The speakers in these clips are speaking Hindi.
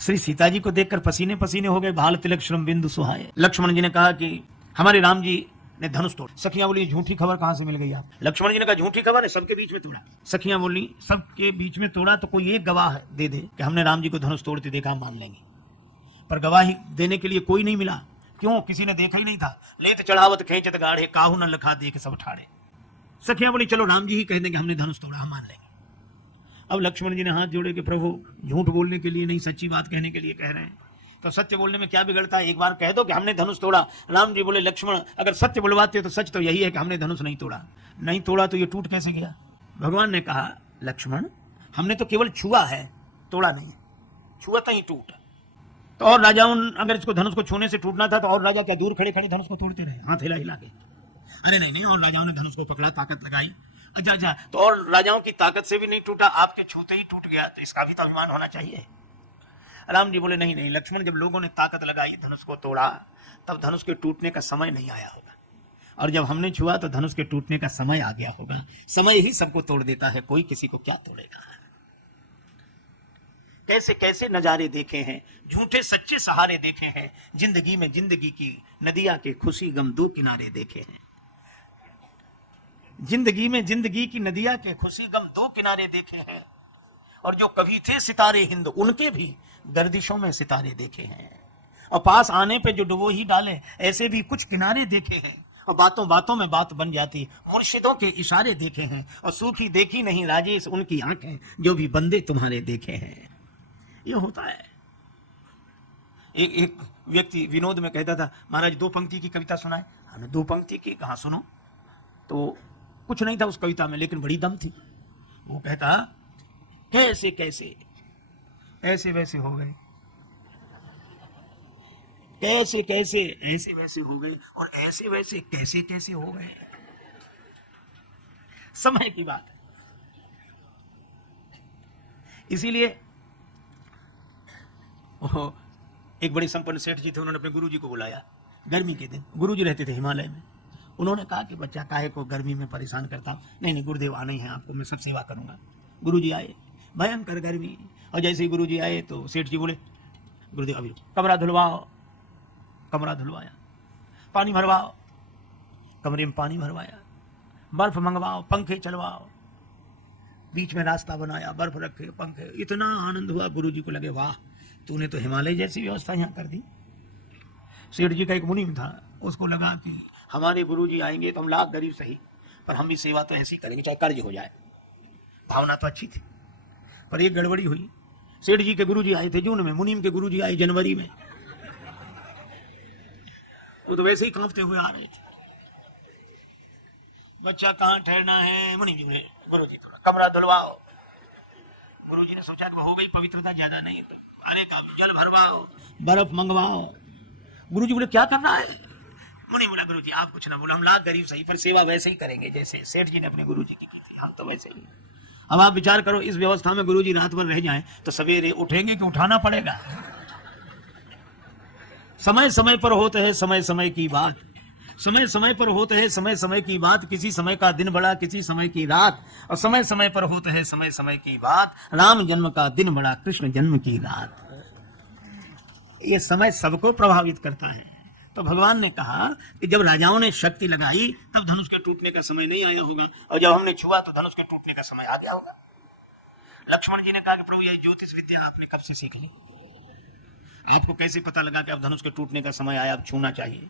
श्री सीता जी को देखकर पसीने पसीने हो गए। भाल तिलक श्रम बिंदु सुहाए। लक्ष्मण जी ने कहा कि हमारे राम जी ने धनुष तोड़। सखियां बोली झूठी खबर कहां से मिल गई आप? लक्ष्मण जी ने कहा झूठी खबर है, सबके बीच में तोड़ा। सखियां बोली सबके बीच में तोड़ा तो कोई एक गवाह दे दे कि हमने राम जी को धनुष तोड़ते देखा, हम मान लेंगे। पर गवाही देने के लिए कोई नहीं मिला। क्यों? किसी ने देखा ही नहीं था। लेत चढ़ावत खेचत गाढ़े, काहू न लखा देख सब ठाड़े। सखियां बोली चलो राम जी ही कह देंगे हमने धनुष तोड़ा, हम मान लेंगे। अब लक्ष्मण जी ने हाथ जोड़े कि प्रभु झूठ बोलने के लिए नहीं, सच्ची बात कहने के लिए कह रहे हैं, तो सत्य बोलने में क्या बिगड़ता है? एक बार कह दो कि हमने धनुष तोड़ा। राम जी बोले लक्ष्मण अगर सत्य बुलवाते हो तो सच तो यही है कि हमने धनुष नहीं तोड़ा। नहीं तोड़ा तो ये टूट कैसे गया? भगवान ने कहा लक्ष्मण हमने तो केवल छुआ है, तोड़ा नहीं। छुआ तो ही टूट। तो और राजाओं अगर इसको धनुष को छूने से टूटना था तो और राजा क्या दूर खड़े खड़े धनुष को तोड़ते रहे, हाथ हिला हिला के? अरे नहीं, और राजाओं ने धनुष को पकड़ा, ताकत लगाई। अच्छा, तो और राजाओं की ताकत से भी नहीं टूटा, आपके छूते ही टूट गया, तो इसका भी तो अभिमान होना चाहिए। राम जी बोले नहीं लक्ष्मण, जब लोगों ने ताकत लगाई धनुष को तोड़ा तब धनुष के टूटने का समय नहीं आया होगा, और जब हमने छुआ तो धनुष के टूटने का समय आ गया होगा। समय ही सबको तोड़ देता है, कोई किसी को क्या तोड़ेगा। कैसे कैसे नजारे देखे हैं, झूठे सच्चे सहारे देखे हैं, जिंदगी में जिंदगी की नदियां के खुशी गम दो किनारे देखे हैं। जिंदगी में जिंदगी की नदियां के खुशी गम दो किनारे देखे हैं, और जो कभी थे सितारे हिंद उनके भी गर्दिशों में सितारे देखे हैं, और पास आने पे जो डुबो ही डाले ऐसे भी कुछ किनारे देखे हैं, और बातों बातों में बात बन जाती मुर्शिदों के इशारे देखे हैं, और सूखी देखी नहीं राजेश उनकी आंखें जो भी बंदे तुम्हारे देखे हैं। ये होता है। एक व्यक्ति विनोद में कहता था महाराज 2 पंक्ति की कविता सुनाए। हमें 2 पंक्ति की कहा, सुनो। तो कुछ नहीं था उस कविता में, लेकिन बड़ी दम थी। वो कहता कैसे कैसे ऐसे वैसे हो गए, कैसे कैसे ऐसे वैसे हो गए, और ऐसे वैसे कैसे कैसे हो गए। समय की बात है। इसीलिए एक बड़े संपन्न सेठ जी थे, उन्होंने अपने गुरुजी को बुलाया गर्मी के दिन। गुरुजी रहते थे हिमालय में। उन्होंने कहा कि बच्चा काहे को गर्मी में परेशान करता हूं? नहीं गुरुदेव आना ही है आपको, मैं सब सेवा करूंगा। गुरुजी आए, भयंकर गर्मी, और जैसे ही गुरुजी आए तो सेठ जी बोले गुरुदेव अभी कमरा धुलवाओ। कमरा धुलवाया, पानी भरवाओ, कमरे में पानी भरवाया, बर्फ मंगवाओ, पंखे चलवाओ, बीच में रास्ता बनाया, बर्फ रखे, पंखे। इतना आनंद हुआ, गुरुजी को लगे वाह तूने तो हिमालय जैसी व्यवस्था यहाँ कर दी। सेठ जी का एक मुनीम था, उसको लगा कि हमारे गुरुजी आएंगे तो हम लाख गरीब सही, पर हम भी सेवा तो ऐसी करेंगे चाहे कर्ज हो जाए। भावना तो अच्छी थी, पर एक गड़बड़ी हुई। सेठ जी के गुरुजी आए थे जून में, मुनीम के गुरुजी आए जनवरी में। वो तो वैसे ही कांपते हुए आ रहे थे। बच्चा कहाँ ठहरना है? मुनीम जी बोले गुरुजी थोड़ा कमरा धुलवाओ। गुरुजी ने सोचा कि हो गई पवित्रता ज्यादा नहीं, तो अरे का जल भरवाओ, बर्फ मंगवाओ। गुरुजी बोले क्या करना है? मुनि बोला गुरुजी आप कुछ ना बोलो, हम लाख गरीब सही पर सेवा वैसे ही करेंगे जैसे सेठ जी ने अपने गुरुजी की थी, हम तो वैसे ही। अब आप विचार करो इस व्यवस्था में गुरुजी रात भर रह जाएं तो सवेरे उठेंगे कि उठाना पड़ेगा? समय समय पर होते है समय समय की बात, समय समय पर होते है समय समय की बात, किसी समय का दिन बड़ा किसी समय की रात, और समय समय पर होते है समय समय की बात, राम जन्म का दिन बड़ा कृष्ण जन्म की रात। ये समय सबको प्रभावित करता है। तो भगवान ने कहा कि जब राजाओं ने शक्ति लगाई तब धनुष के टूटने का समय नहीं आया होगा, और जब हमने छुआ तो धनुष के टूटने का समय आ गया होगा। लक्ष्मण जी ने कहा कि प्रभु ये ज्योतिष विद्या आपने कब से सीख ली? आपको कैसे पता लगा कि अब धनुष के टूटने का समय आया, अब छूना चाहिए?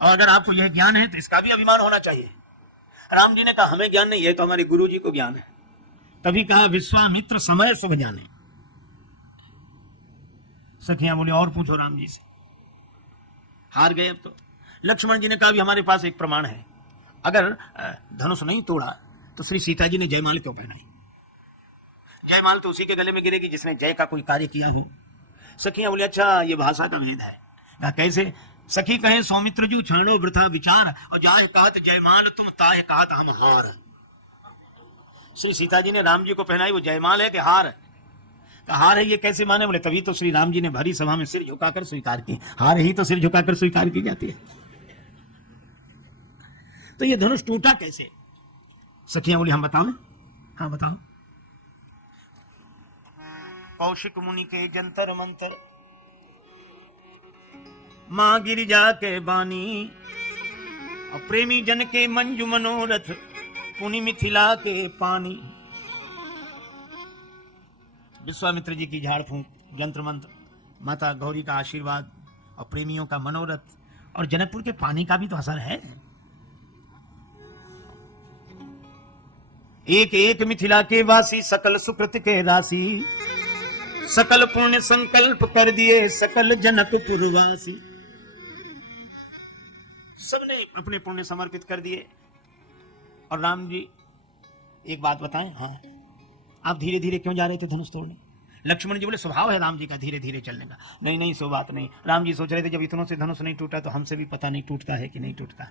और अगर आपको यह ज्ञान है तो इसका भी अभिमान होना चाहिए। राम जी ने कहा हमें ज्ञान नहीं है, तो हमारे गुरु जी को ज्ञान है। तभी कहा विश्वामित्र समय शुभ जाने। सखियां बोली और पूछो राम जी से। हार गए अब तो। लक्ष्मण जी ने कहा भी हमारे पास एक प्रमाण है, अगर धनुष नहीं तोड़ा तो श्री सीता जी ने जयमाल क्यों पहनाई? जयमाल तो उसी के गले में गिरेगी जिसने जय का कोई कार्य किया हो। सखियां बोली अच्छा ये भाषा का भेद है। कहा कैसे? सखी कहे सौमित्र जू छाणो वृथा विचार, और जाह कहत जयमाल तुम ताह कहत हम हार। श्री सीता जी ने राम जी को पहनाई, वो जयमाल है कि हार? हार है ये कैसे माने? बोले तभी तो श्री राम जी ने भरी सभा में सिर झुकाकर स्वीकार की। हार ही तो सिर झुकाकर स्वीकार की जाती है। तो ये धनुष टूटा कैसे? सखियां बोली हम बताओ। हाँ बताओ। कौशिक मुनि के जंतर मंतर, मां गिरिजा के बानी, और प्रेमी जन के मंजू मनोरथ, पुनि मिथिला के पानी। विश्वामित्र जी की झाड़ फूंक, जंत्र मंत्र, माता गौरी का आशीर्वाद और प्रेमियों का मनोरथ, और जनकपुर के पानी का भी तो असर है। एक एक मिथिला के वासी, सकल सुकृत के राशि, सकल पुण्य संकल्प कर दिए सकल जनकपुर वासी। सबने अपने पुण्य समर्पित कर दिए। और राम जी एक बात बताएं, हाँ आप धीरे धीरे क्यों जा रहे थे धनुष तोड़ने? लक्ष्मण जी बोले स्वभाव है राम जी का धीरे धीरे चलने का। नहीं नहीं सो बात नहीं। राम जी सोच रहे थे जब इतनों से धनुष नहीं टूटा तो हमसे भी पता नहीं टूटता है कि नहीं टूटता।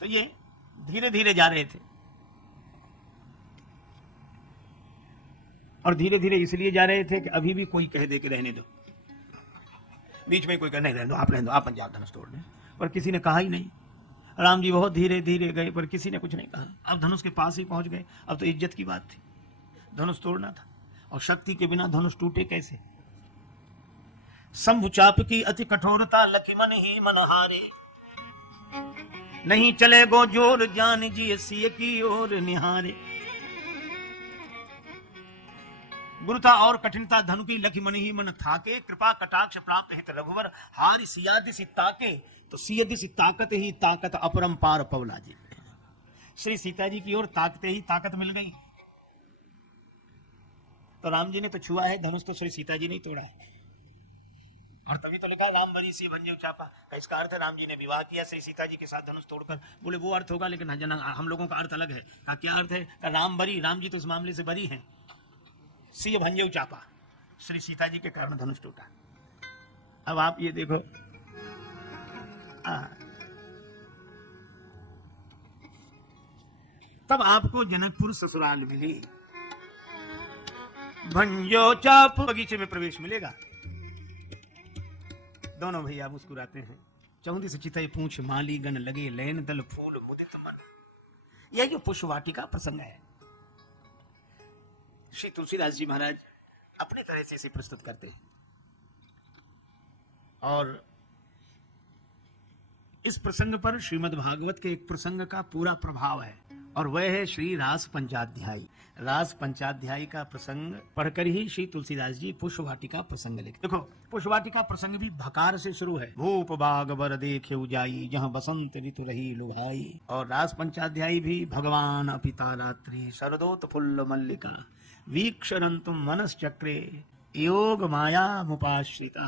तो ये धीरे धीरे जा रहे थे, और धीरे धीरे इसलिए जा रहे थे कि अभी भी कोई कह दे कि रहने दो, बीच में कोई कह नहीं रहने दो, आप रहने दो, आप जाओ धनुष तोड़ने। पर किसी ने कहा ही नहीं। राम जी बहुत धीरे धीरे गए पर किसी ने कुछ नहीं कहा। अब धनुष के पास ही पहुंच गए। अब तो इज्जत की बात थी, धनुष तोड़ना था, और शक्ति के बिना धनुष टूटे कैसे? शंभु चाप की अति कठोरता, लक्ष्मण ही मन हारे, नहीं चले गो जोर, जान जी सिय की ओर निहारे। गुरुता और कठिनता धनु की, लक्ष्मण ही मन थाके, कृपा कटाक्ष प्राप्त हित रघुवर, हारि सिया दिसि ताके, तो सिय दिसि ताकत ही ताकत अपरंपार पवला जी। श्री सीता जी की ओर ताकते ही ताकत मिल गई। तो राम जी ने तो छुआ है धनुष, तो श्री सीता जी ने तोड़ा है। और तभी तो लिखा राम बरी सी भंजे चापा। इसका अर्थ है राम जी ने विवाह किया श्री सीता जी के साथ धनुष तोड़कर। बोले वो अर्थ होगा, लेकिन हम लोगों का अर्थ अलग है। क्या अर्थ है? राम बरी, राम जी तो इस मामले से बरी हैं। सी भंजे चापा, श्री सीता जी के कारण धनुष टूटा। अब आप ये देखो, तब आपको जनकपुर ससुराल मिली, भंजो चाप, बगीचे में प्रवेश मिलेगा। दोनों भैया मुस्कुराते हैं। चौंधी से चितई पूछ, माली गण लगे लैन दल, फूल मुदित मन। यह जो पुष्प वाटिका प्रसंग है, श्री तुलसीदास जी महाराज अपने तरह से इसे प्रस्तुत करते हैं। और इस प्रसंग पर श्रीमद् भागवत के एक प्रसंग का पूरा प्रभाव है, और वह है श्री रास पंचाध्यायी। रास पंचाध्यायी का प्रसंग पढ़कर ही श्री तुलसीदास जी पुष्पवाटिका प्रसंग लिखते। देखो पुष्पवाटिका प्रसंग भी भकार से शुरू है। भूप बाग बर देखे उजाई, जहाँ बसंत ऋतु रही लुभाई। और रास पंचाध्यायी भी भगवान अपिता रात्रि, शरदोत फुल्ल मल्लिका, वीक्षरंतुम मनश्चक्रे, योग माया मुपाश्रिता।